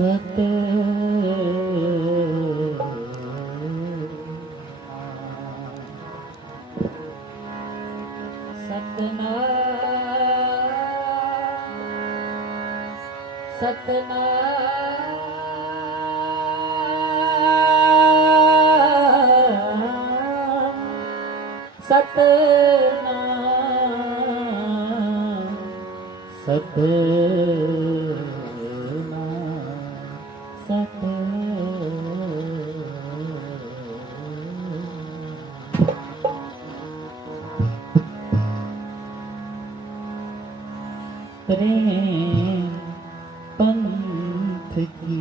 सत सतनाम सतनाम सतनाम प्रेम पंथ की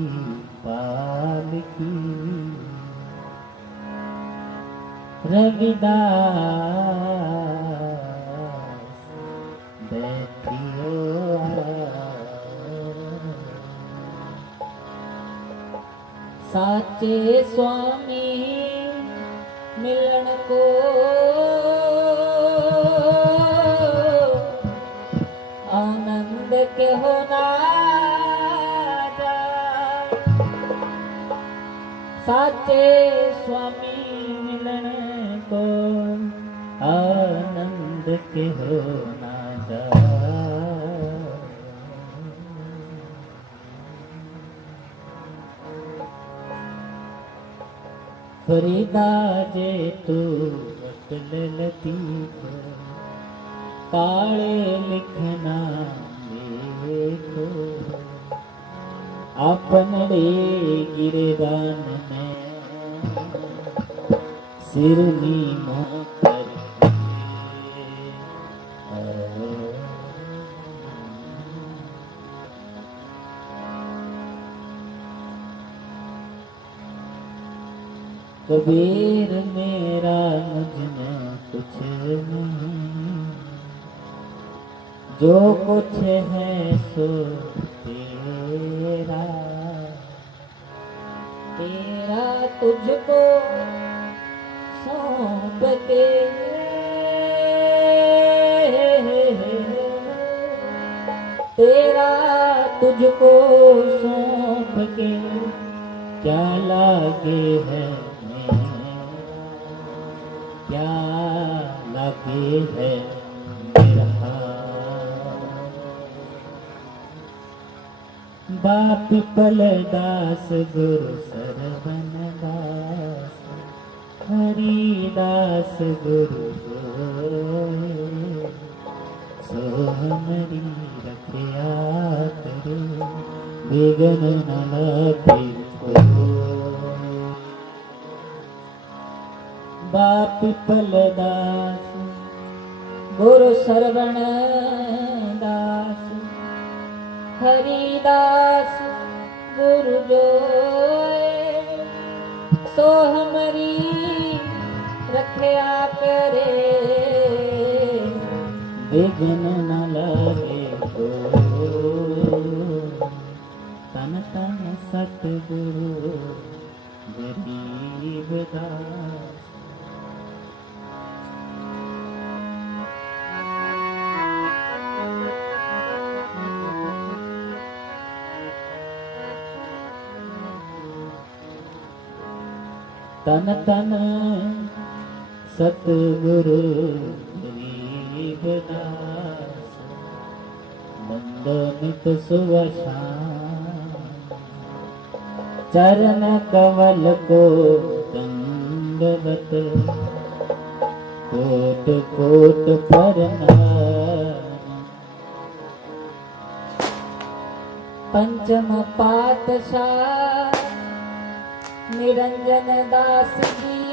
पालकी रविदास बैठियो साचे स्वामी मिलन को आनंद के होना जाए साचे स्वामी मिलन को आनंद के होना जाए फरीदा जे तू वकल लतीफ काले लिखना देखो अपने गिरबान में सिर नीमो करके कबीर मेरा मुझ में कुछ नहीं जो कुछ है सो तेरा तेरा तुझको सौंप के तेरा तुझको सौंप के क्या लागे है क्या लागे है मेरा बाप पलदास गुरु सरवन दास हरिदास गुरु सो हमारी रखिया करो विघ्न न लागे बाप पलदास गुरु सरवण दास हरिदास गुरु जोए सो हमारी रखया करे विघ्न न लागे को तन तन सतगुरु गरीब दास तन तन सतगुरु गरीब दास वंदनित सुवशान चरण कमल को दंडवत कोट कोट प्रणाम पंचम पातशाह निरंजन दास जी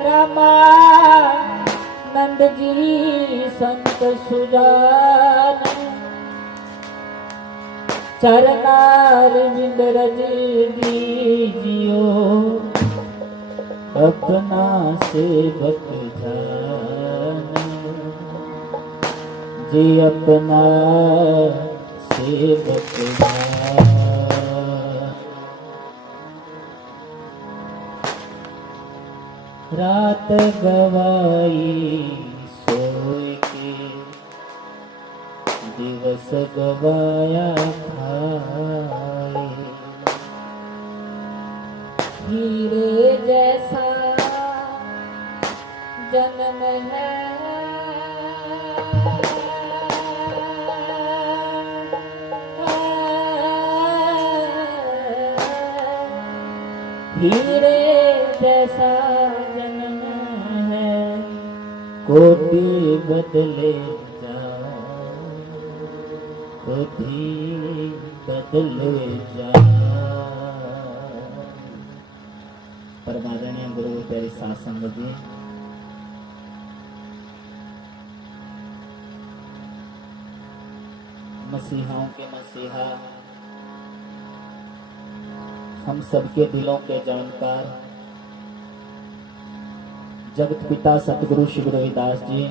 रामानंद जी संत सुजान चरणार विंद रज दीजियो अपना सेवक जान जी अपना सेवक जान रात गवाई सोए के दिवस रस गवाया खाए। हीरे जैसा जन्म है हीरे जैसा जन्म है, कोटि बदले जा, कोटि बदले जा। परमादरणीय गुरु प्यारे साथ संगत जी, मसीहाओं के मसीहा, हम सबके दिलों के जानकार जगत पिता सतगुरु श्री रविदास जी,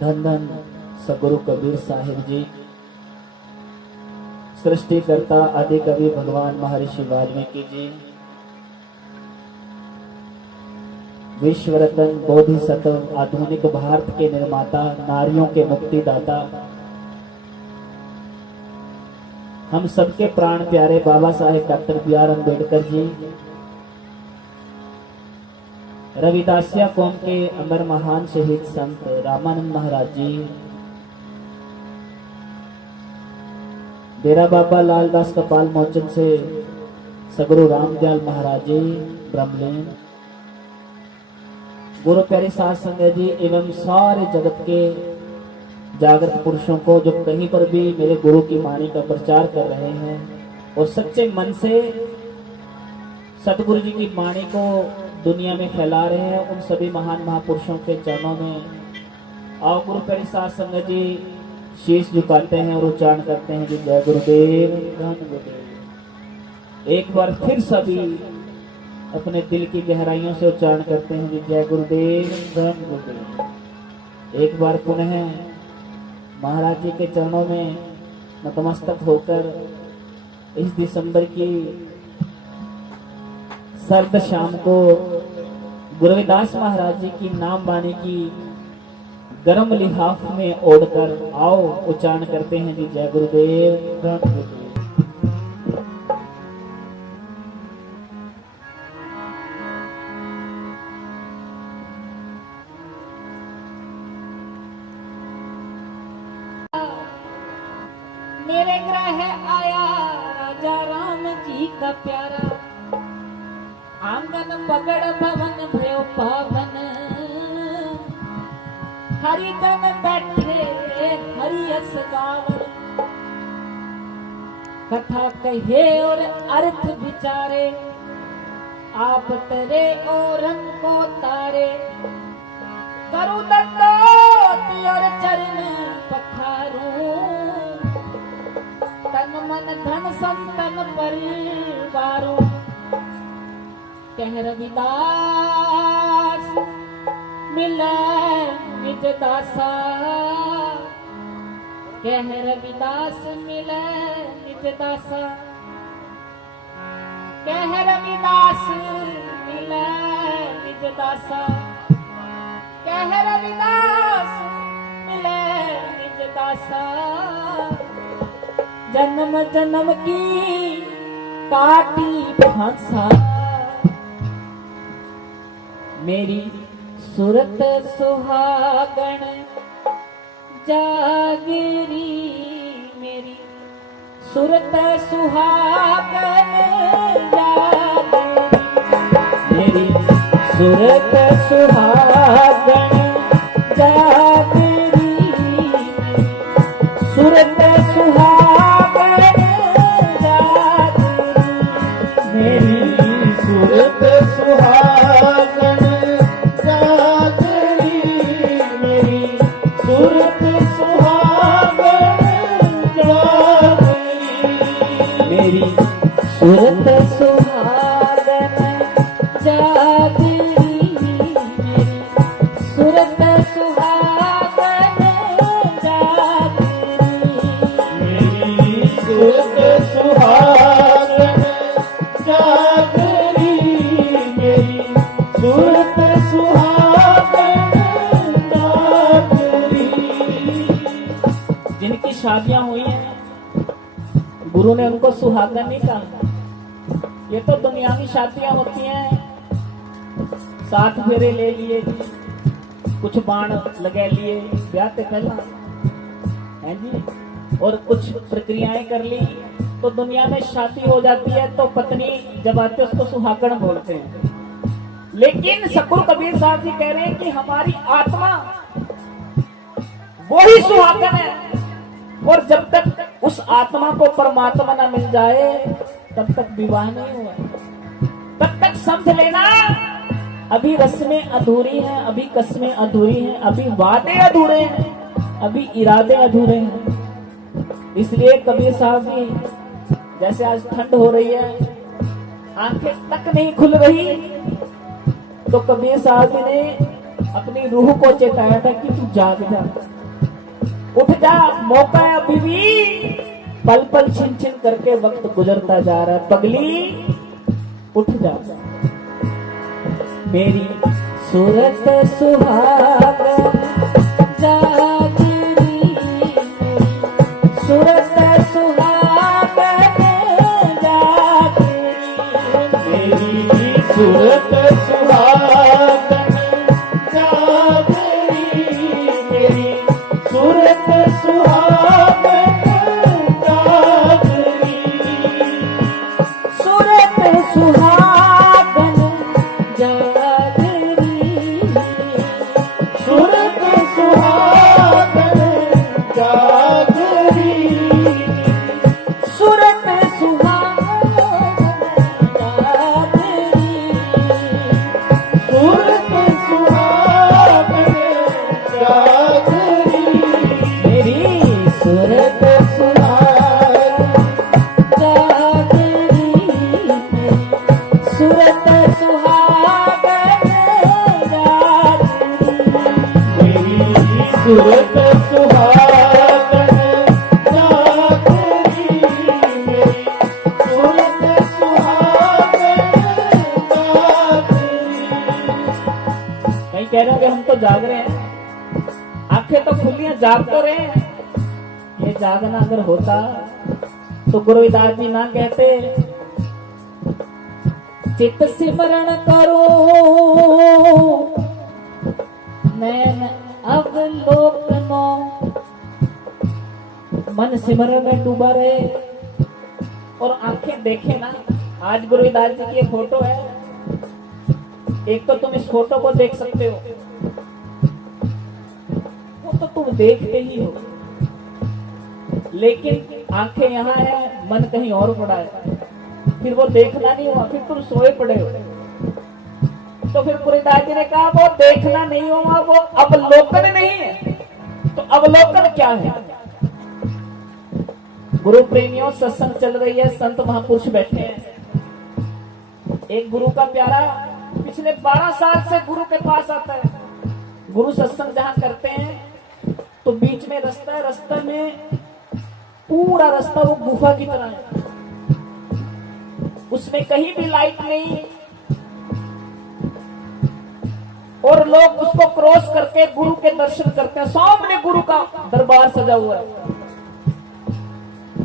धन धन सतगुरु कबीर साहिब जी, सृष्टिकर्ता आदि कवि भगवान महर्षि वाल्मीकि जी, विश्व रत्न बोधिसत्व आधुनिक भारत के निर्माता, नारियों के मुक्तिदाता, हम सबके प्राण प्यारे Baba Saheb doctor B are Ambedkar ji, Ravidassia कौम के अमर महान शहीद संत रामानंद महाराज जी, डेरा बाबा लालदास कपाल मोचन से सगुरु रामदयाल महाराज जी ब्रह्मलीन, गुरु प्यारे साथ संगत जी एवं सारे जगत के जागृत पुरुषों को जो कहीं पर भी मेरे गुरु की वाणी का प्रचार कर रहे हैं और सच्चे मन से सतगुरु जी की वाणी को दुनिया में फैला रहे हैं, उन सभी महान महापुरुषों के चरणों में आओ गुरु प्यारे साथ संगत जी शीश झुकाते हैं और उच्चारण करते हैं कि जय गुरुदेव धन गुरुदेव। एक बार फिर सभी अपने दिल की गहराइयों से उच्चारण करते हैं कि जय गुरुदेव धन गुरुदेव। एक बार पुनः महाराज जी के चरणों में नतमस्तक होकर इस दिसंबर की सर्द शाम को गुरु रविदास महाराज जी की नाम वाणी की गर्म लिहाफ में ओढ़कर आओ उच्चारण करते हैं जी जय गुरुदेव धन गुरुदेव। मेरे ग्रह आया राजा राम जी का प्यारा, आंगन पकड़ भवन भयो पावन, हरिजन बैठे हरियस गावन, कथा कहे और अर्थ विचारे, आप तरे और को तारे, करु दंडोत और चरण पखारूं, तन मन धन संतन परिवारों, कह रविदास मिले निज दासा, कह रविदास मिले निज दासा, कह रविदास मिले निज दासा, कह रविदास मिले निज दासा, जन्म जन्म की काटी फांसा, मेरी सूरत सुहागण जागरी, मेरी सूरत सुहागण जागरी, मेरी सूरत सुहागण जागरी, सूरत सुहागण जागरी, मेरी सूरत सुहागण जागरी, मेरी सूरत सुहागण जागरी, मेरी सूरत सुहागण जागरी, मेरी शादियां हुई हैं, गुरु ने उनको सुहागन नहीं कहा। ये तो दुनियावी शादियां होती हैं, 7 फेरे ले लिए जी, कुछ बाण लगा लिए ब्याह से पहला है जी, और कुछ प्रक्रियाएं कर ली तो दुनिया में शादी हो जाती है। तो पत्नी जब आते उसको सुहागन बोलते हैं। लेकिन सतगुरु कबीर साहब जी कह रहे हैं कि हमारी आत्मा वो ही सुहागन है, और जब तक उस आत्मा को परमात्मा ना मिल जाए तब तक विवाह नहीं हुआ, तब तक समझ लेना अभी रस्में अधूरी हैं, अभी कस्में अधूरी हैं, अभी वादे अधूरे हैं, अभी इरादे अधूरे हैं। इसलिए कबीर साहब जी, जैसे आज ठंड हो रही है, आंखें तक नहीं खुल रही, तो कबीर साहब जी ने अपनी रूह को चेताया था कि तू जाग जा, उठ जा, मौका है अभी भी, पल पल छिन छिन करके वक्त गुजरता जा रहा है, पगली उठ जा। मेरी सूरत सुहागन जागरी, सूरत सुहागन जागरी, मेरी सूरत सुहागन जागरी, मेरी सूरत सुहागन जागरी, सूरत सुहागन जागरी, सूरत सुहागन जागरी, सूरत सुहागन जागरी, सूरत सुहागन जागरी, मेरी सूरत सुहागन जागरी, सूरत सुहागन जागरी, मेरी सूरत सुहागन जागरी, मेरी सूरत सुहागन जागरी। कहीं कह रहे हो कि हम तो जाग रहे हैं, आंखें तो खुली हैं, जाग तो रहे हैं। ये जागना अगर होता तो गुरु रविदास जी ना कहते चित्त सिमरण करो नैन अवलोकनो, मन सिमरण में डूबा रहे और आंखें देखे ना। आज गुरु रविदास जी की एक फोटो है, एक तो तुम इस फोटो को देख सकते हो, वो तो तुम देखते ही हो, लेकिन आंखें यहाँ है, मन कहीं और पड़ा है, फिर वो देखना नहीं हुआ, फिर तुम सोए पड़े हो। तो फिर पुरीदास जी ने कहा वो देखना नहीं हुआ, वो अवलोकन नहीं है। तो अवलोकन क्या है? गुरु प्रेमियों, सत्संग चल रही है, संत महापुरुष बैठे हैं। एक गुरु का प्यारा पिछले 12 साल से गुरु के पास आता है। गुरु सत्संग जहां करते हैं तो बीच में रास्ता है, रास्ते में पूरा रास्ता वो गुफा की तरह है, उसमें कहीं भी लाइट नहीं, और लोग उसको क्रॉस करके गुरु के दर्शन करते हैं। सामने गुरु का दरबार सजा हुआ है।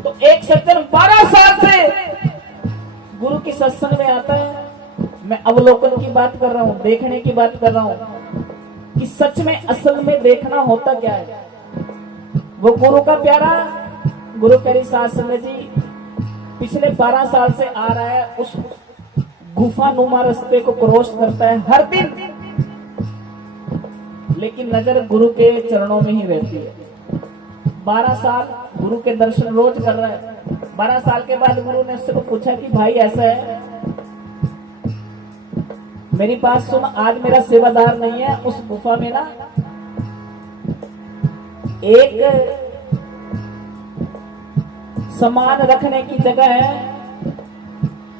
तो एक सज्जन 12 साल से गुरु की सत्संग में आता है। मैं अवलोकन की बात कर रहा हूं, देखने की बात कर रहा हूं कि सच में असल में देखना होता क्या है। वो गुरु का प्यारा गुरु प्यारी साध संगत जी पिछले 12 साल से आ रहा है, उस गुफा नुमा रास्ते को क्रॉस करता है हर दिन, लेकिन नजर गुरु के चरणों में ही रहती है। 12 साल गुरु के दर्शन रोज कर रहा है। 12 साल के बाद गुरु ने उससे पूछा कि भाई ऐसा है, मेरी बात सुन, आज मेरा सेवादार नहीं है, उस गुफा में ना एक सामान रखने की जगह है,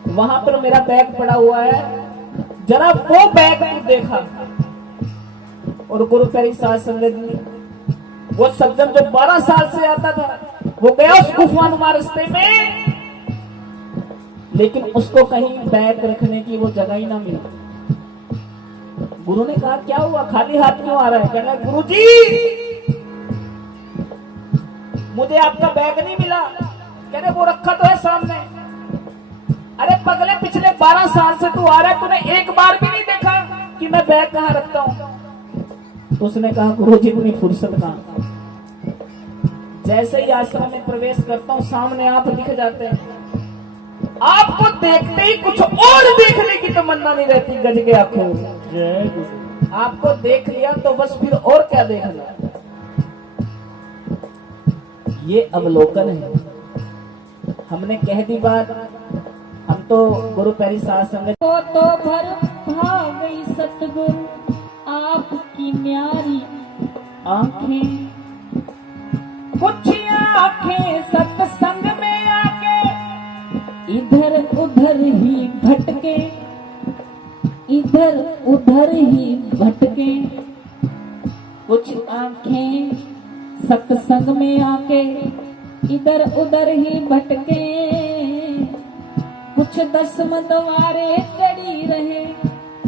वहां पर मेरा बैग पड़ा हुआ है, जरा वो बैग तू देखा। और गुरु प्यारी साध संगत जी, वो सज्जन जो 12 साल से आता था, वो गया उस गुफा नुमा रास्ते में, लेकिन उसको कहीं बैग रखने की वो जगह ही ना मिली। गुरु ने कहा क्या हुआ, खाली हाथ क्यों आ रहा है? कहना गुरु जी मुझे आपका बैग नहीं मिला। कह रहे वो रखा तो है सामने। अरे पगले, पिछले 12 साल से तू आ रहा है, तूने एक बार भी नहीं देखा कि मैं बैग कहाँ रखता हूं। तो उसने कहा गुरु जी इतनी फुर्सत कहां। जैसे ही आश्रम में प्रवेश करता हूं सामने आप दिख जाते हैं। आपको देखते ही कुछ और देखने की तमन्ना नहीं रहती। गज के आंखों, जय गुरु। आपको देख लिया तो बस फिर और क्या देखना। ये अवलोकन है। हमने कह दी बात, हम तो गुरु प्यारी साध संगत को तो भर भा गई सतगुरु आपकी न्यारी आंखें, कुछ आंखें सत्संग में आके इधर उधर ही भटके, इधर उधर ही भटके। कुछ आंखें सत्संग में आके इधर उधर ही भटके। कुछ 10 द्वारे चढ़ी रहे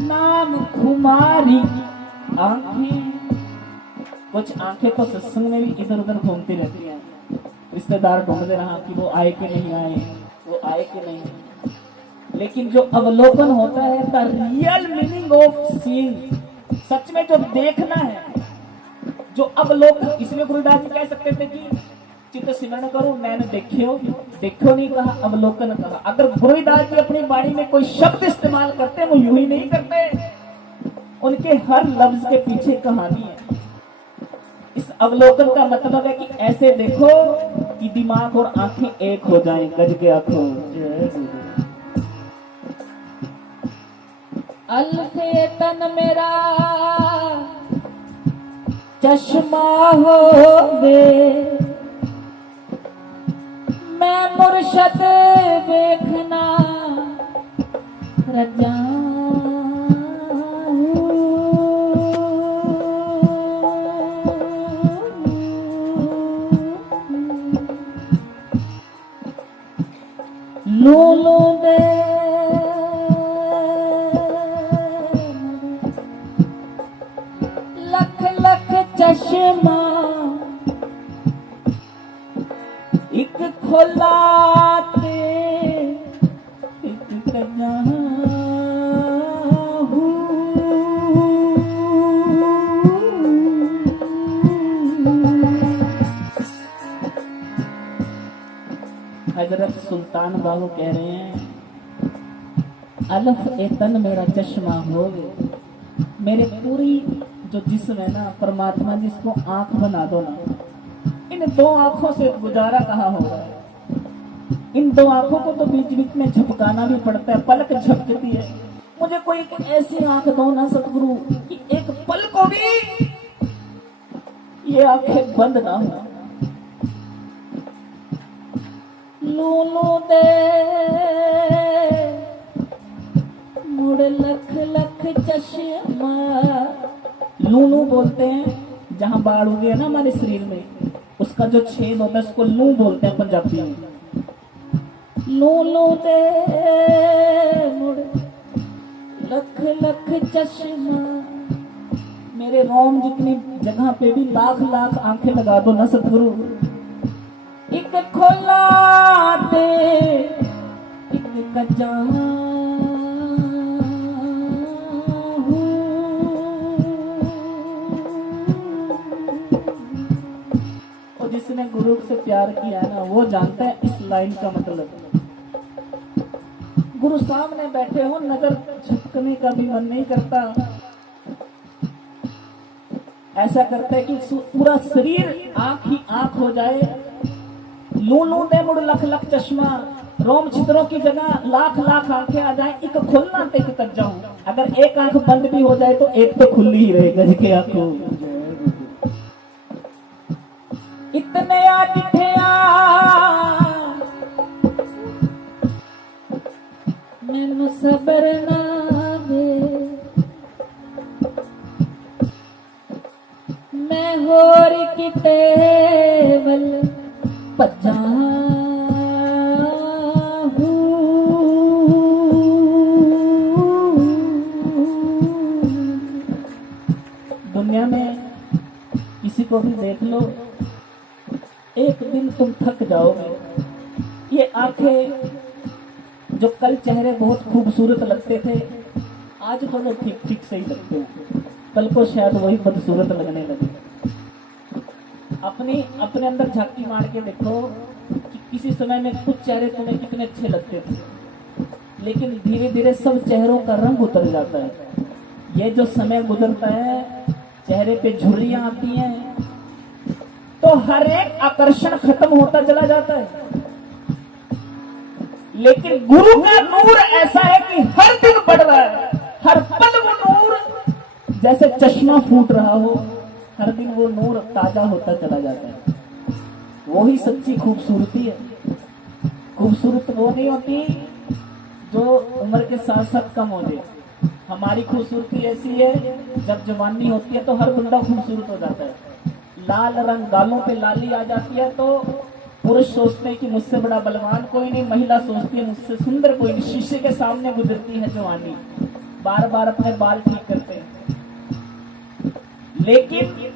नाम खुमारी आंखें। कुछ आंखें तो सत्संग में भी इधर उधर घूमती रहती हैं। रिश्तेदार ढूंढते रहा कि वो आए कि नहीं आए, वो आए कि नहीं। लेकिन जो अवलोकन होता है, the real meaning of seeing, सच में जो देखना है, जो अवलोकन। इसलिए गुरुदास जी कह सकते थे कि चित्त सिमरण करो नैन देखियो, देखो नहीं कहा, अवलोकन कहा। अगर गुरुदास जी अपनी वाणी में कोई शब्द इस्तेमाल करते वो यूं ही नहीं करते, उनके हर लफ्ज के पीछे कहानी है। इस अवलोकन का मतलब है कि ऐसे देखो कि दिमाग और आंखें एक हो जाएं। गज के आंखों, जय गुरु। अल्फे तन मेरा चश्मा होवे, मैं मुर्शद देखना रजा लूलू दे लख लख चश्मा, एक खोला ते एक कजा हजरत सुल्तान बाबू कह रहे हैं, अलफ ए तन मेरा चश्मा होवे। मेरे पूरी जो जिस्म है ना, परमात्मा जिसको आंख बना दो ना, इन 2 आंखों से गुजारा कहाँ हो रहा है। इन 2 आंखों को तो बीच बीच में झपकाना भी पड़ता है, पलक झपकती है। मुझे कोई ऐसी आंख दो ना सतगुरु कि एक पल को भी ये आंखें बंद ना हो। लूलू दे मुड़ लख लख चश्मा। लूलू बोलते हैं जहां बाढ़ उगी है ना हमारे शरीर में, उसका जो छेद होता है उसको लू बोलते हैं पंजाबी में। लूलू दे मुड़ लख लख चश्मा। मेरे रोम जितनी जगह पे भी लाख लाख आंखें लगा दो ना सतगुरु, एक खोला ते एक कजा और जिसने गुरु से प्यार किया ना वो जानता है इस लाइन का मतलब। गुरु सामने बैठे हो, नजर झपकने का भी मन नहीं करता। ऐसा करता है कि पूरा शरीर आंख ही आंख हो जाए। लूलू दे मुड़ लख लख चश्मा, रोम छिद्रों की जगह लाख लाख आंखें आ जाए। एक खुलना ते एक तक जाऊं, अगर एक आंख बंद भी हो जाए तो एक तो खुली ही रहे। गज के आंखों, इतने आठिया मैनू सबर ना दे, मैं होर किते वल भजा दुनिया में किसी को भी देख लो, एक दिन तुम थक जाओगे। ये आंखें जो कल चेहरे बहुत खूबसूरत लगते थे, आज थोड़े ठीक ठीक से ही लगते हैं, कल को शायद वही बदसूरत लगने लगे। अपने अंदर झांकी मार के देखो कि किसी समय में कुछ चेहरे तुम्हें कितने अच्छे लगते थे, लेकिन धीरे धीरे सब चेहरों का रंग उतर जाता है। ये जो समय गुजरता है, चेहरे पे झुर्रियां आती हैं, तो हर एक आकर्षण खत्म होता चला जाता है। लेकिन गुरु का नूर ऐसा है कि हर दिन बढ़ रहा है, हर पल वो नूर जैसे चश्मा फूट रहा हो, हर दिन वो नूर ताजा होता चला जाता है। वो ही सच्ची खूबसूरती है। खूबसूरत वो नहीं होती जो उम्र के साथ साथ कम हो जाए। हमारी खूबसूरती ऐसी है, जब जवानी होती है तो हर बंदा खूबसूरत हो जाता है। लाल रंग गालों पे लाली आ जाती है तो पुरुष सोचते हैं कि मुझसे बड़ा बलवान कोई नहीं, महिला सोचती है मुझसे सुंदर कोई नहीं। शीशे के सामने गुजरती है जवानी, बार बार अपने बाल ठीक करते हैं। लेकिन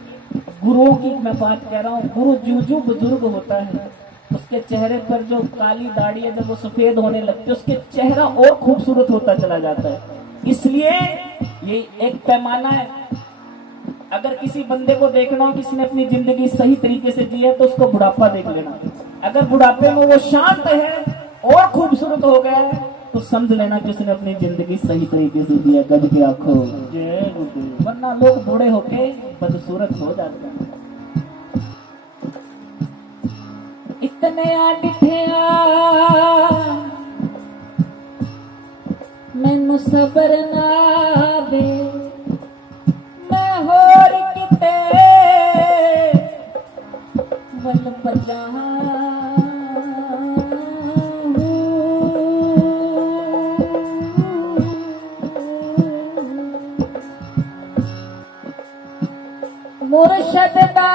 गुरुओं की मैं बात कह रहा हूँ, गुरु जूजू बुजुर्ग होता है, उसके चेहरे पर जो काली दाढ़ी है जब वो सफेद होने लगती है, उसके चेहरा और खूबसूरत होता चला जाता है। इसलिए ये एक पैमाना है। अगर किसी बंदे को देखना हो किसी ने अपनी जिंदगी सही तरीके से जी है तो उसको बुढ़ापा देख लेना। अगर बुढ़ापे में वो शांत है और खूबसूरत हो गया है तो समझ लेना कि उसने अपनी जिंदगी सही तरीके से जी है। गज की आंखों, वरना लोग बूढ़े होके बदसूरत हो जाते हैं। इतने डिठिया मैनू सबर ना दे, मैं होर किते वल बजा मुर्शद दा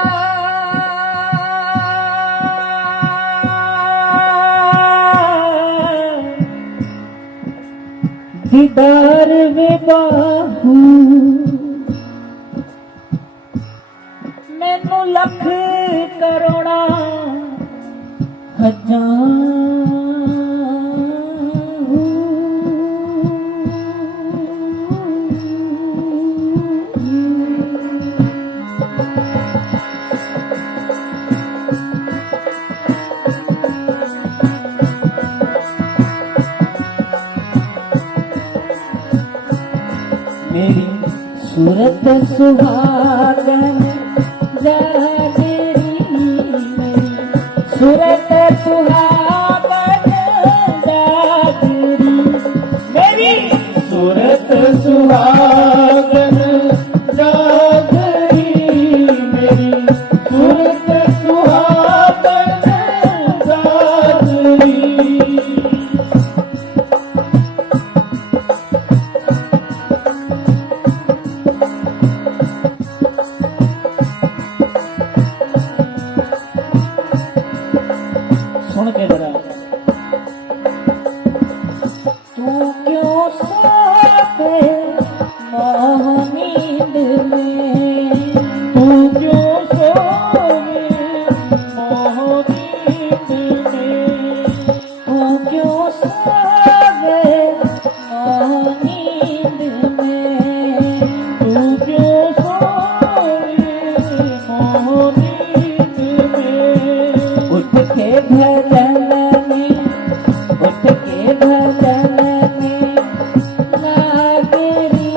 दीदार वे बाहू, मैनू लख करोड़ा हजार मेरी सूरत सुहागन जागरी, मेरी सूरत सुहागन जागरी, मेरी सूरत सुहागन जागरी, मेरी सूरत सुहागन जागरी। सुन के जरा, तू क्यों सोते मोह नींद में, तू क्यों सोए मोह नींद में, तू क्यों सोए मोह नींद में, तू क्यों सोए मोह नींद में। उठ के भजन में, उठ के भजन में नागरी,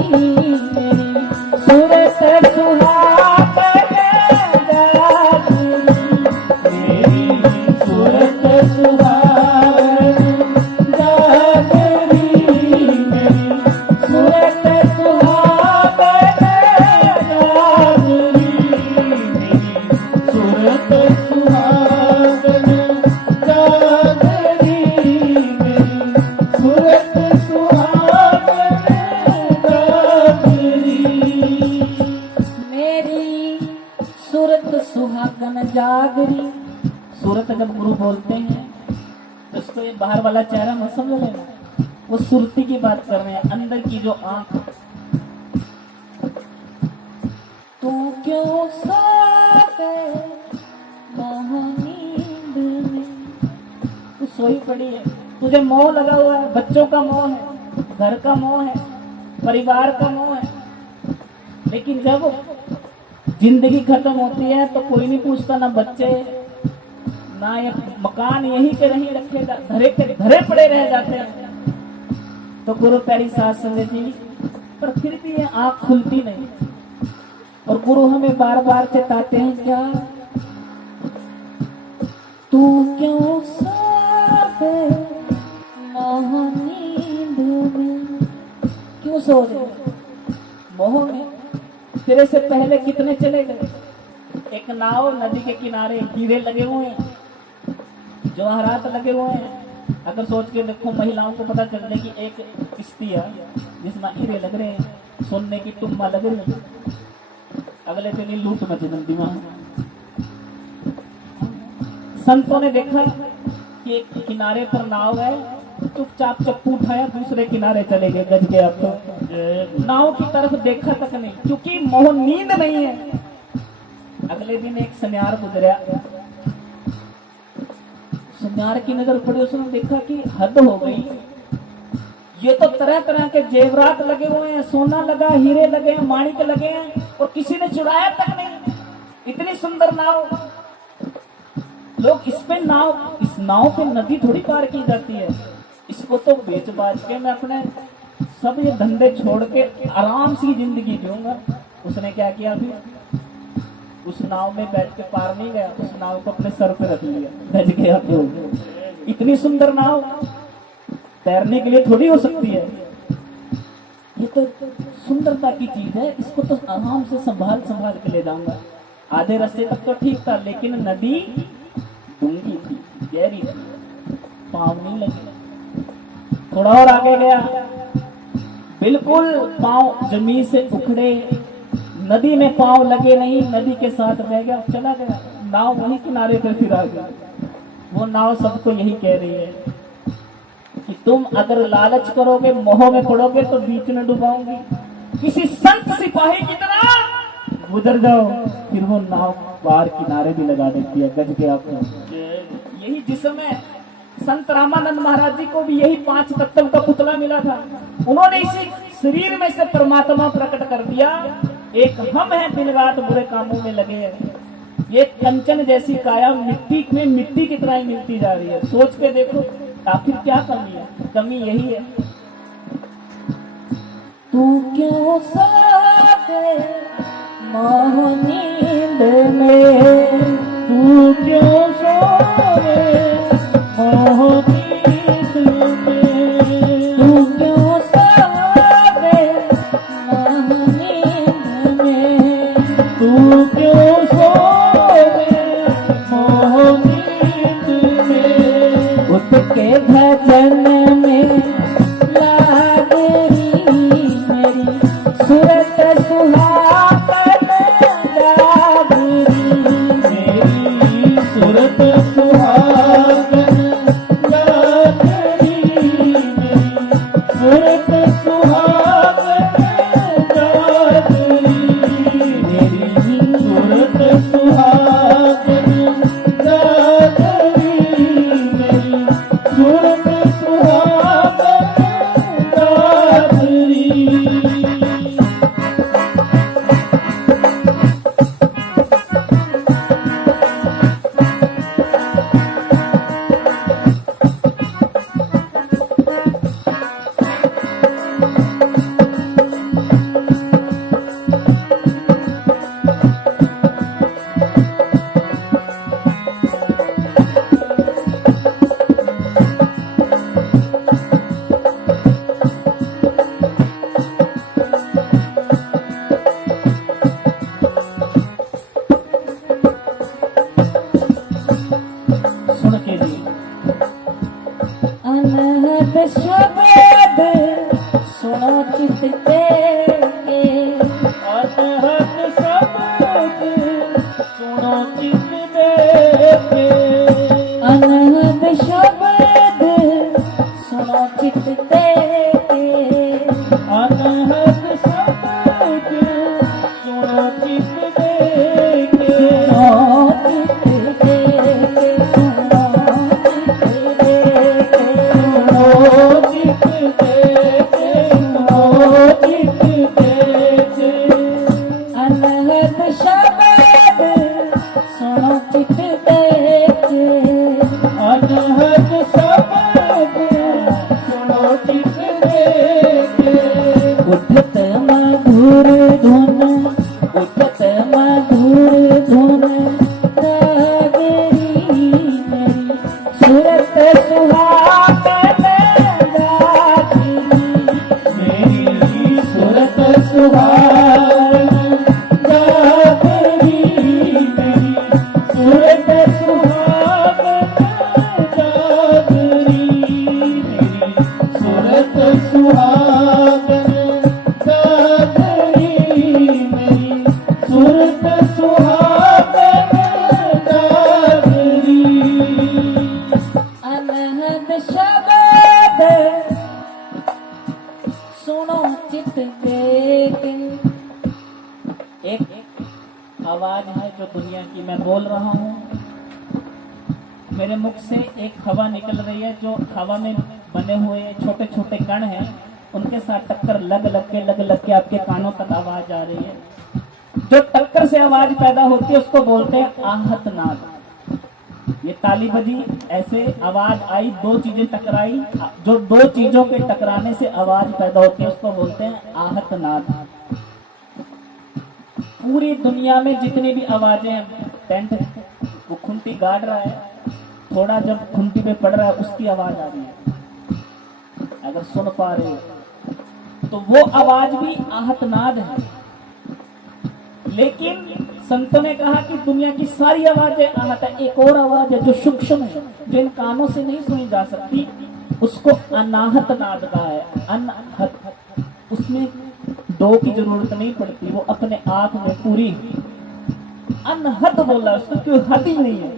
मेरी सूरत सुहागन जागरी, मेरी सूरत सुहागन जागरी, मेरी सूरत सुहागन जागरी, मेरी सूरत सुहागन जागरी, मेरी सूरत सुहागन जागरी। मेरी सूरत सुहागन जागरी। सूरत जब गुरु बोलते हैं तो इसको ये बाहर वाला चेहरा मत समझ लेना, वो सुरती की बात कर रहे हैं, अंदर की जो आंख। तू क्यों सोते मोहनी सोई पड़ी है, तुझे मोह लगा हुआ है, बच्चों का मोह है, घर का मोह है, परिवार का मोह है। लेकिन जब जिंदगी खत्म होती है तो कोई नहीं पूछता, ना बच्चे ना ये मकान, यहीं के नहीं रखे, धरे के धरे पड़े रह जाते हैं। तो गुरु प्यारी साध संगत जी, पर फिर भी ये आंख खुलती नहीं। और गुरु हमें बार बार चेताते हैं, क्या तू क्यों सोए मोह नींद में, क्यों सो रहे मोह में? तेरे से पहले कितने चले गए। एक नाव, नदी के किनारे हीरे लगे हुए हैं, जवाहरात लगे हुए हैं। अगर सोच के देखो, महिलाओं को पता चल जाए कि एक किश्ती है जिसमें हीरे लग रहे हैं, सोने की टुम्मा लग रही है, अगले दिन ही लूट मच जल्दी वहां। संतों ने देखा कि एक किनारे पर नाव है, चुपचाप चप्पू उठाया, दूसरे किनारे चले गए, गज गया। तो नाव की तरफ देखा तक नहीं, क्योंकि मोह नींद नहीं है। अगले दिन एक सन्यार गुजरा, सन्यार की नजर पड़ी, उसने देखा कि हद हो गई, ये तो तरह तरह के जेवरात लगे हुए हैं, सोना लगा, हीरे लगे हैं, माणिक लगे हैं, और किसी ने चुराया तक नहीं। इतनी सुंदर नाव, लोग इस नाव पे नदी थोड़ी पार की जाती है। इसको तो बेच बाज के मैं अपने सब ये धंधे छोड़ के आराम से जिंदगी जीऊंगा। उसने क्या किया, अभी उस नाव में बैठ के पार नहीं गया, उस नाव को अपने सर पे रख लिया, गज गया। तो इतनी सुंदर नाव तैरने के लिए थोड़ी हो सकती है, ये तो सुंदरता की चीज है, इसको तो आराम से संभाल संभाल के ले जाऊंगा। आधे रास्ते तक तो ठीक था, लेकिन नदी डूंगी थी, गहरी थी, पाँव नहीं लगे। थोड़ा और आगे गया, बिल्कुल पाँव जमीन से उखड़े, नदी में पाँव लगे नहीं, नदी के साथ बह गया, चला गया। नाव वहीं किनारे पर फिर आ गया। वो नाव सबको यही कह रही है कि तुम अगर लालच करोगे, मोह में पड़ोगे, तो बीच में डुबाऊंगी। किसी संत सिपाही की तरह गुजर जाओ, फिर वो नाव पार किनारे भी लगा देती है, गज के आपको। यही जिसमें संत रामानंद महाराज जी को भी यही 5 तत्व का पुतला मिला था, उन्होंने इसी शरीर में से परमात्मा प्रकट कर दिया। एक हम हैं, दिन रात बुरे कामों में लगे हैं। ये कंचन जैसी काया मिट्टी में मिट्टी की तरह ही मिलती जा रही है। सोच के देखो आखिर क्या कमी है? कमी यही है, तू क्यों सोए मोह नींद में, तू क्यों सोए मोह नींद में, तू क्यों सोए मोह नींद में, तू क्यों सोए मोह नींद में, उठ के भजन में लाग रही मेरी सूरत सुहागन जाग रही, मेरी सूरत सुहागन जाग रही, मेरी सूरत सुहागन जाग रही, मेरी सूरत सुहागन जाग रही, मेरी सूरत सुहागन जाग रही। सुन के जी, अनहद शब्द सुनो चित के, अनहद शब्द सुनो चित के, अनहद शब्द सुनो चित के, अनहद शब्द सुनो चित के, सुनो चित के, सुनो चित के, उठत मधुर धुन रागरी मेरी सूरत सुहागन गागरी मेरी सूरत सुहागन गागरी मेरी सूरत सुहागन गागरी मेरी सूरत सुहागन गागरी मेरी सूरत सुहागन गागरी। अनहद शब्द सुनो चित देके। एक आवाज है जो दुनिया की मैं बोल रहा हूँ, मेरे मुख से एक हवा निकल रही है, जो हवा में बने हुए छोटे छोटे कण हैं, उनके साथ टक्कर लग लग के आपके कानों तक आवाज आ रही है। जो टक्कर से आवाज पैदा होती है उसको बोलते हैं आहतनाद। ये ताली बजी, ऐसे आवाज आई, दो चीजें टकराई, जो दो चीजों के टकराने से आवाज पैदा होती है उसको बोलते हैं आहतनाद। पूरी दुनिया में जितनी भी आवाजें हैं, टेंट वो खुंटी गाड़ रहा है, थोड़ा जब खुंटी पे पड़ रहा है उसकी आवाज आ रही है, अगर सुन पा रहे हो तो वो आवाज भी आहतनाद है। लेकिन संतों ने कहा कि दुनिया की सारी आवाजें आहत है। एक और आवाज है जो सूक्ष्म है, जो इन कानों से नहीं सुनी जा सकती, उसको अनाहत नाद कहा है। अनहत, उसमें दो की जरूरत नहीं पड़ती, वो अपने आप में पूरी अनहद बोला, उसको कोई हद ही नहीं है।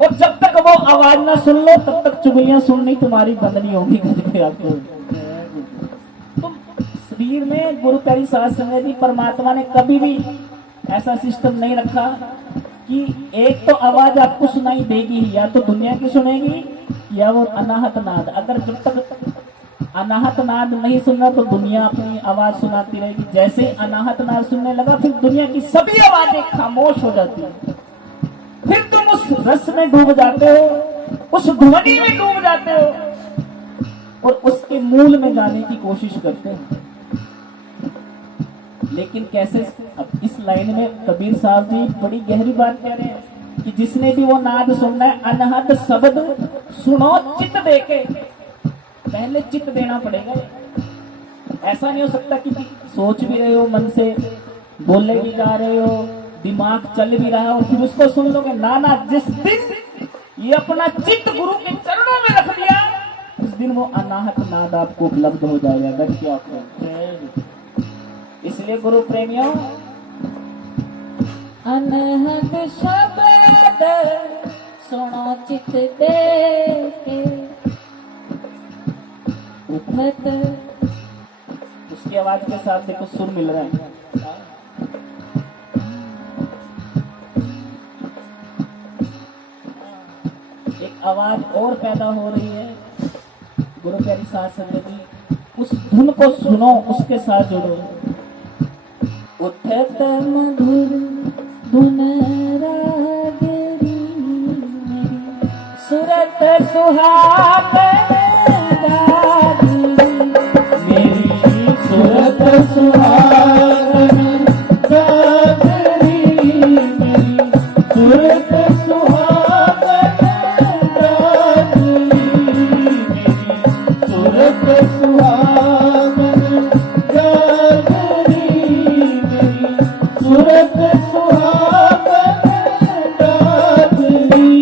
और जब तक वो आवाज ना सुन लो तब तक चुगलियां सुननी तुम्हारी बंद नहीं होगी। तुम शरीर में गुरु प्यारी साध संगत जी, परमात्मा ने कभी भी ऐसा सिस्टम नहीं रखा कि एक तो आवाज आपको सुनाई देगी, या तो दुनिया की सुनेगी या वो अनाहत नाद। अगर जब तक अनाहत नाद नहीं सुनना तो दुनिया अपनी आवाज सुनाती रहेगी। जैसे ही अनाहत नाद सुनने लगा फिर दुनिया की सभी आवाजें खामोश हो जाती है। फिर तुम उस रस में डूब जाते हो, उस ध्वनि में डूब जाते हो और उसके मूल में जाने की कोशिश करते हो। लेकिन कैसे? अब इस लाइन में कबीर साहब जी बड़ी गहरी बात कह रहे हैं कि जिसने भी वो नाद सुनना है, अनहद शब्द सुनो चित्त देके। पहले चित्त देना पड़ेगा। ऐसा नहीं हो सकता कि सोच भी रहे हो, मन से बोले भी जा रहे हो, दिमाग चल भी रहा है और फिर उसको सुन लोगे। ना, जिस दिन ये अपना चित्त गुरु के चरणों में रख दिया, उस दिन वो अनाहत नाद आपको उपलब्ध हो जाएगा। गज के आपको। इसलिए गुरु प्रेमियों, अनहद शब्द सुनो चित्त देके उठत, उसकी आवाज के साथ देखो सुर मिल रहा है। एक आवाज और पैदा हो रही है। गुरु प्यारी साध संगत जी, उस धुन को सुनो, उसके साथ जुड़ो। उठत मधुर धुन रागरी मेरी सूरत सुहागन गागरी मेरी सूरत सुहागन गागरी मेरी सूरत सुहागन गागरी मेरी सूरत सुहागन गागरी मेरी सूरत सुहागन गागरी।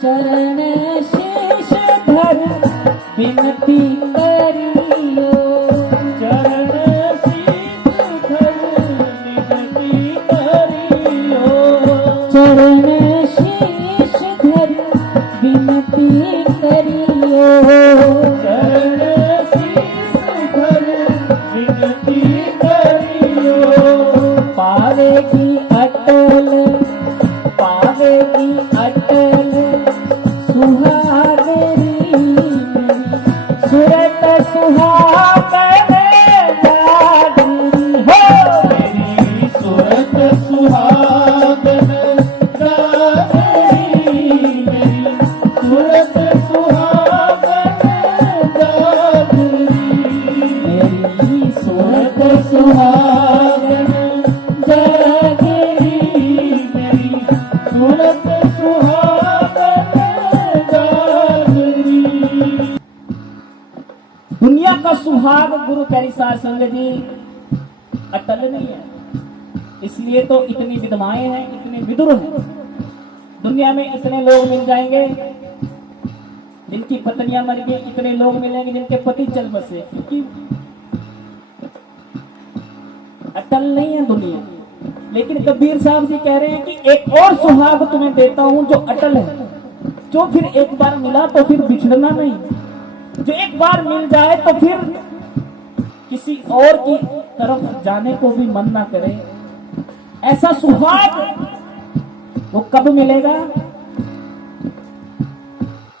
चरण शीश धर विनती करियो, चरण शीश धर विनती करियो, चरण शीश धर विनती करियो, चरण शीश धर विनती करियो। पावेगी अटल सूरत सुहागन जागरी। दुनिया का सुहाग गुरु प्यारी साध संगत जी अटल नहीं है, इसलिए तो इतनी विधवाएं हैं, इतने विदुर हैं। दुनिया में इतने लोग मिल जाएंगे जिनकी पत्नियां मर गई, इतने लोग मिलेंगे जिनके पति चल बसे, क्योंकि अटल नहीं है दुनिया। लेकिन कबीर साहब जी कह रहे हैं कि एक और सुहाग तुम्हें देता हूं जो अटल है, जो फिर एक बार मिला तो फिर बिछड़ना नहीं, जो एक बार मिल जाए तो फिर किसी और की तरफ जाने को भी मन ना करे। ऐसा सुहाग वो कब मिलेगा?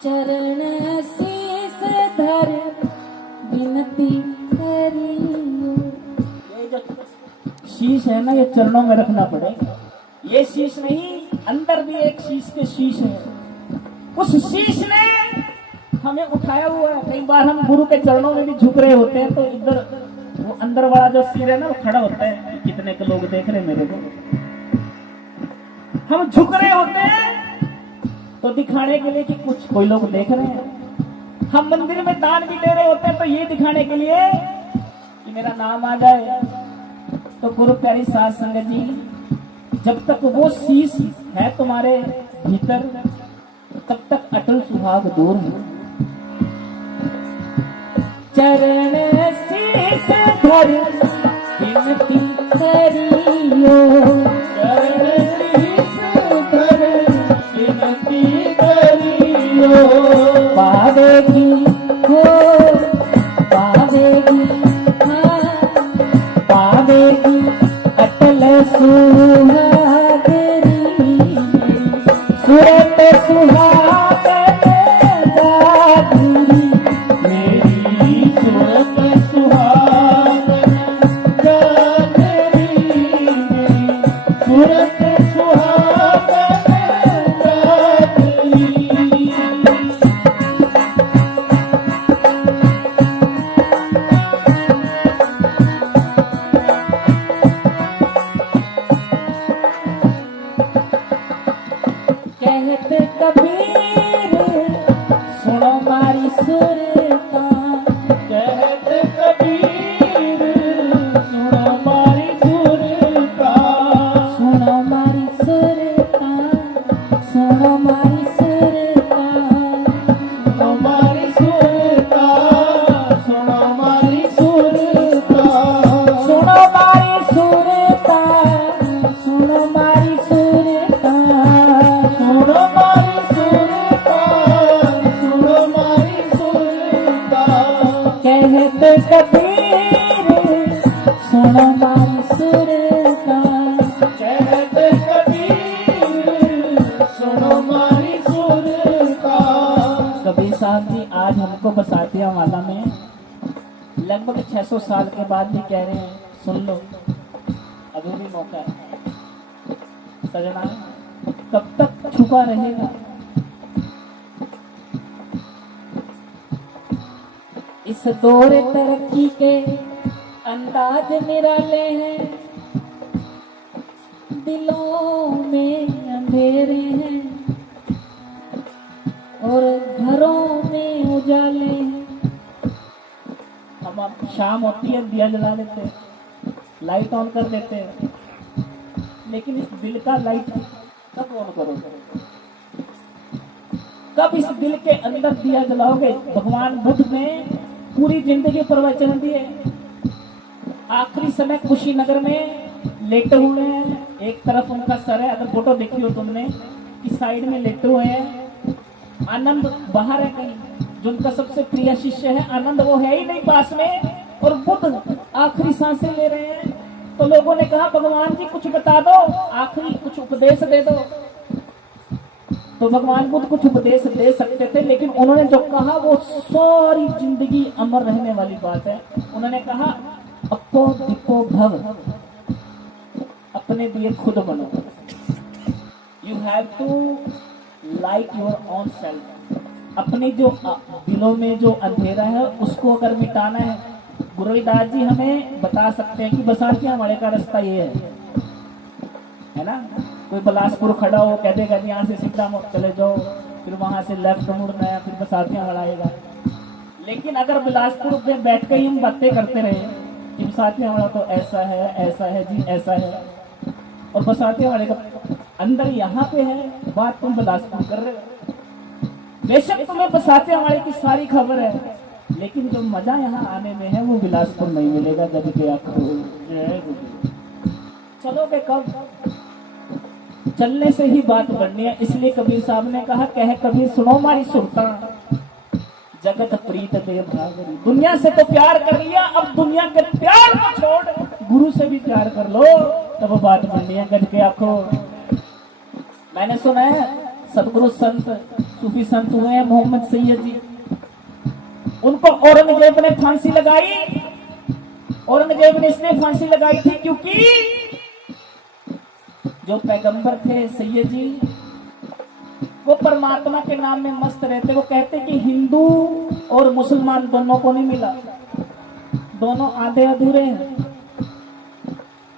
चरण शीस धर विनती करियो। ये जो शीश है ना, ये चरणों में रखना पड़ेगा। ये शीश नहीं, अंदर भी एक शीश के शीश है। उस शीश ने हमें उठाया हुआ है। कई बार हम गुरु के चरणों में भी झुक रहे होते हैं तो इधर वो अंदर वाला जो सिर है ना वो खड़ा होता है। कितने के लोग देख रहे मेरे को, हम झुक रहे होते हैं तो दिखाने के लिए कि कुछ कोई लोग देख रहे हैं। हम मंदिर में दान भी दे रहे होते हैं तो ये दिखाने के लिए कि मेरा नाम आ जाए। तो गुरु प्यारी साध संगत जी, जब तक वो शीश है तुम्हारे भीतर तब तक अटल सुहाग दूर है। चरण शीस धर विनती करियो, चरण शीस धर विनती करियो। पावेगी हो पावेगी, हाँ पावेगी अटल सुहागरी। सूरत सुहागन जागरी, मेरी सूरत सुहागन जागरी, सूरत सुहागन जागरी। कहत कबीर सुनो मारी सुरता, कहत कबीर सुनो मारी सुरता, सुनो मारी सुरता, सुनो मारी सुरता, सुनो मारी सुरता, सुनो मारी सुरता, सुनो मारी सुरता, सुनो मारी सुरता, सुनो मारी सुरता, सुनो मारी सुरता। कहत कबीर सुनो मारी सुरता, कहत कबीर सुनो मारी सुरता। कबीर साहब जी आज हमको बसातिया माला में लगभग 600 साल के बाद भी कह रहे हैं सुन लो, अभी भी मौका है। सजना कब तक छुपा रहेगा? इस दौरे तरक्की के अंदाज निराले हैं, दिलों में अंधेरे हैं और घरों में उजाले हैं। हम अब शाम होती है दिया जला देते हैं, लाइट ऑन कर देते हैं, लेकिन इस दिल का लाइट कब ऑन करोगे? कब इस दिल के अंदर दिया जलाओगे? भगवान बुद्ध ने पूरी जिंदगी प्रवचन दिए। आखिरी समय कुशीनगर में लेटे हुए हैं, एक तरफ उनका सर है, अगर फोटो देखी हो तुमने कि साइड में लेटे हुए हैं। आनंद बाहर है कहीं, जो उनका सबसे प्रिय शिष्य है आनंद, वो है ही नहीं पास में, और बुद्ध आखिरी सांसें ले रहे हैं। तो लोगों ने कहा भगवान जी कुछ बता दो, आखिरी कुछ उपदेश दे दो। तो भगवान बुद्ध कुछ उपदेश दे सकते थे, लेकिन उन्होंने जो कहा वो सारी जिंदगी अमर रहने वाली बात है। उन्होंने कहा अपो दीपो भव, अपने दिए खुद बनो। You have to light your own self. अपने जो दिलों में जो अंधेरा है उसको अगर मिटाना है, गुरु रविदास जी हमें बता सकते हैं कि बसातिया हमारे का रास्ता ये है ना। कोई बिलासपुर खड़ा हो कह देगा यहाँ से सीधा चले जाओ, फिर वहां से लेफ्ट मुड़ना है, फिर बसातियां बढ़ाएगा। लेकिन अगर बिलासपुर में बैठ कर हम बातें करते रहे कि बसातियां वाला तो ऐसा है जी ऐसा है, और बसातियां वाले का अंदर यहाँ पे है, बात तुम बिलासपुर कर रहे हो। बेशक तुम्हें बसातियां वाले की सारी खबर है, लेकिन जो मजा यहाँ आने में है वो बिलासपुर नहीं मिलेगा। जब के चलोगे कब? चलने से ही बात बढ़नी है। इसलिए कबीर साहब ने कहा, कह कबीर सुनो मारी सुरता, जगत प्रीत दे भागरी। दुनिया से तो प्यार कर लिया, अब दुनिया के प्यार को छोड़ गुरु से भी प्यार कर लो, तब बात बढ़नी है। गज के आंखों मैंने सुना है सतगुरु संत सूफी संत हुए हैं मोहम्मद सैयद जी, उनको औरंगजेब ने फांसी लगाई। औरंगजेब ने इसलिए फांसी लगाई थी क्योंकि जो पैगंबर थे सैयद जी, वो परमात्मा के नाम में मस्त रहते। वो कहते कि हिंदू और मुसलमान दोनों को नहीं मिला, दोनों आधे अधूरे हैं।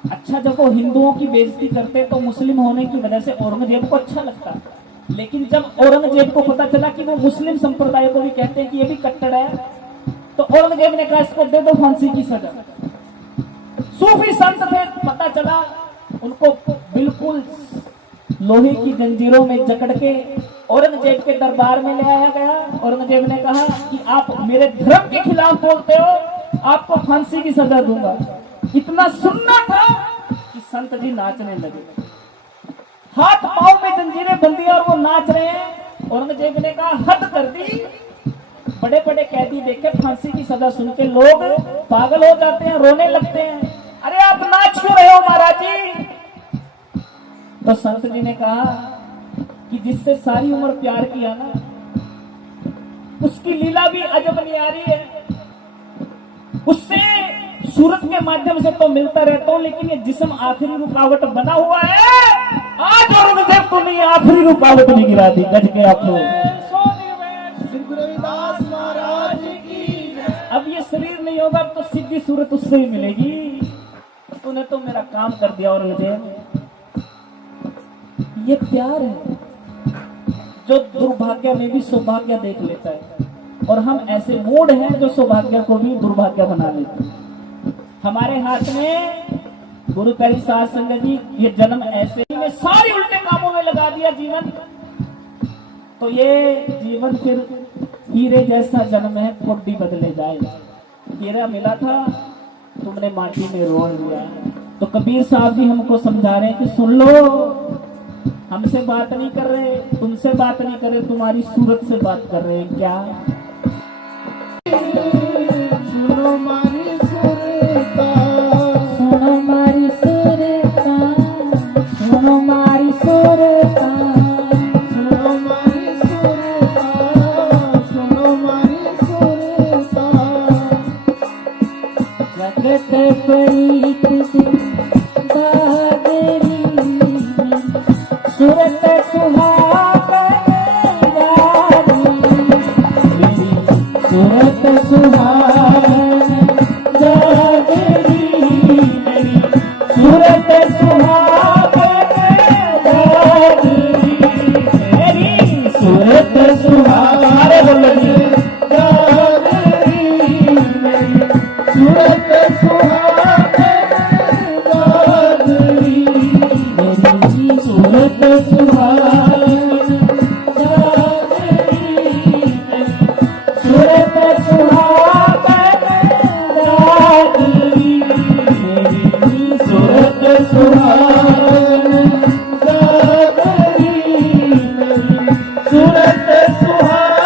अच्छा, जब वो हिंदुओं की बेइज्जती करते तो मुस्लिम होने की वजह से औरंगजेब को अच्छा लगता, लेकिन जब औरंगजेब को पता चला कि वो मुस्लिम संप्रदाय को भी कहते हैं कि ये भी कट्टर है, तो औरंगजेब ने कहा इसको दे दो फांसी की सजा। सूफी संत थे, पता चला, उनको बिल्कुल लोहे की जंजीरों में जकड़ के औरंगजेब के दरबार में ले आया गया। औरंगजेब ने कहा कि आप मेरे धर्म के खिलाफ बोलते हो, आपको फांसी की सजा दूंगा। इतना सुनना था कि संत जी नाचने लगे, हाथ पांव में जंजीरें बंधी और वो नाच रहे हैं। औरंगजेब ने कहा हद कर दी। बड़े बड़े कैदी देखे फांसी की सजा सुन के लोग पागल हो जाते हैं, रोने लगते हैं, अरे आप नाच क्यों रहे हो महाराज जी? तो संत जी ने कहा कि जिससे सारी उम्र प्यार किया ना, उसकी लीला भी अजब न्यारी है। उससे सूरत के माध्यम से तो मिलता रहता हूं, लेकिन ये जिस्म आखिरी रुकावट बना हुआ है। आज औरंगजेब को नहीं, आखिरी रुकावट भी गिरा दी। गज के आप लोग अब ये शरीर नहीं होगा तो सीधी सूरत उससे ही मिलेगी। तूने तो मेरा काम कर दिया औरंगजेब। ये प्यार है जो दुर्भाग्य में भी सौभाग्य देख लेता है, और हम ऐसे मूड हैं जो सौभाग्य को भी दुर्भाग्य बना लेते हैं। हमारे हाथ में गुरु प्यारी साध संगत जी, ये जन्म ऐसे ही में सारे उल्टे कामों में लगा दिया जीवन, तो ये जीवन फिर हीरे जैसा जन्म है, कोडी बदले जाएगा। हीरा मिला था, तुमने माटी में रोल दिया। तो कबीर साहब जी हमको समझा रहे हैं कि सुन लो, हमसे बात नहीं कर रहे, तुमसे बात नहीं कर रहे, तुम्हारी सूरत से बात कर रहे हैं। क्या सुनो मारी सुरता, सुनो मारी सुरता, सुनो मारी सुरता, सुनो मारी सुरता, सुनो मारी सुरता। जगत प्रीत बादरी, सूरत सुहागन जागरी, सूरत सुहागन जागरी, सूरत सुहागन जागरी, मेरी सूरत सुहागन जागरी, सूरत सुहागन जागरी, मेरी सूरत सुहागन जागरी, सूरत सुहागन जागरी, मेरी सूरत सुहागन जागरी, सूरत सुहागन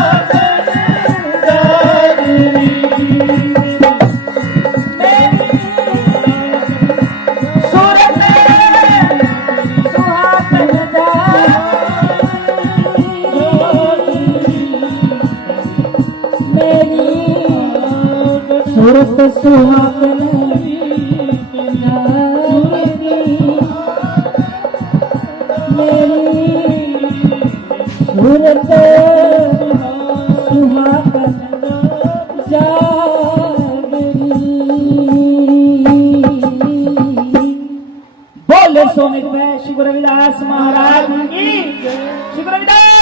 जागरी, सूरत सुहागन मेरी सूरत सुहागन मेरी सूरत सुहागन जागरी। बोले सोने पे शिव रविदास महाराज। मंडल